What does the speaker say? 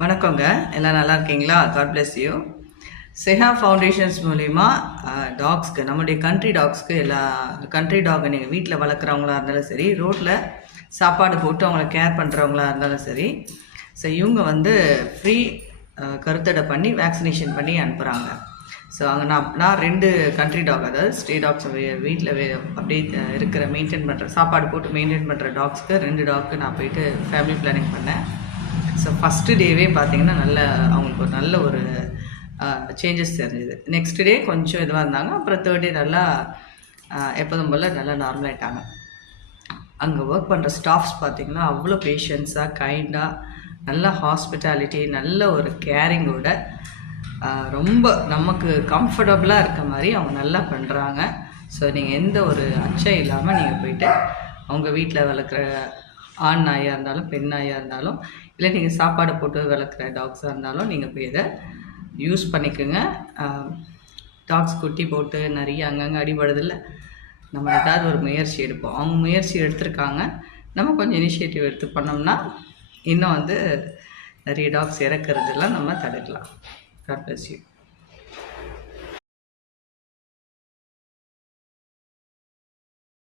வணக்கங்க. எல்லாம் நல்லா இருக்கீங்களா? God bless you. செஹா ஃபவுண்டேஷன்ஸ் மூலிமா டாக்ஸ்க்கு, நம்முடைய கண்ட்ரி டாக்ஸ்க்கு, எல்லா கண்ட்ரி டாக் நீங்கள் வீட்டில் வளர்க்குறவங்களா இருந்தாலும் சரி, ரோட்டில் சாப்பாடு போட்டு அவங்கள கேர் பண்ணுறவங்களா இருந்தாலும் சரி, ஸோ இவங்க வந்து ஃப்ரீ கருத்தடை பண்ணி வேக்சினேஷன் பண்ணி அனுப்புகிறாங்க. ஸோ அங்கே நான் 2 கண்ட்ரி டாக், அதாவது ஸ்டே டாக்ஸ், வீட்டில் அப்படியே இருக்கிற மெயின்டைன் பண்ணுற, சாப்பாடு போட்டு மெயின்டைன் பண்ணுற டாக்ஸ்க்கு 2 டாக்கு நான் போயிட்டு ஃபேமிலி பிளானிங் பண்ணேன். ஸோ ஃபஸ்ட்டு டேவே பார்த்தீங்கன்னா அவங்களுக்கு ஒரு நல்ல ஒரு சேஞ்சஸ் தெரிஞ்சுது. நெக்ஸ்ட் டே கொஞ்சம் இதுவாக இருந்தாங்க. அப்புறம் 3rd டே நல்லா எப்போதும் போல் நல்லா நார்மலாகிட்டாங்க. அங்கே ஒர்க் பண்ணுற ஸ்டாஃப்ஸ் பார்த்திங்கன்னா அவ்வளோ பேஷன்ஸாக, கைண்டாக, நல்ல ஹாஸ்பிட்டாலிட்டி, நல்ல ஒரு கேரிங்கோட ரொம்ப நமக்கு கம்ஃபர்டபுளாக இருக்க மாதிரி அவங்க நல்லா பண்ணுறாங்க. ஸோ நீங்கள் எந்த ஒரு அச்சம் இல்லாமல் நீங்கள் போயிட்டு அவங்க வீட்டில் வளர்க்குற ஆண் நாயாக இருந்தாலும் பெண் நாயாக இருந்தாலும், இல்லை நீங்கள் சாப்பாடு போட்டு வளர்க்குற டாக்ஸாக இருந்தாலும் நீங்கள் போய் இதை யூஸ் பண்ணிக்கோங்க. டாக்ஸ் குட்டி போட்டு நிறைய அங்கங்கே அடிபடுறதில்ல. நம்ம ஏதாவது ஒரு முயற்சி எடுப்போம். அவங்க முயற்சி எடுத்திருக்காங்க, நம்ம கொஞ்சம் இனிஷியேட்டிவ் எடுத்து பண்ணோம்னா இன்னும் நிறைய டாக்ஸ் இறக்குறதெல்லாம் நம்ம தடுக்கலாம். God bless you.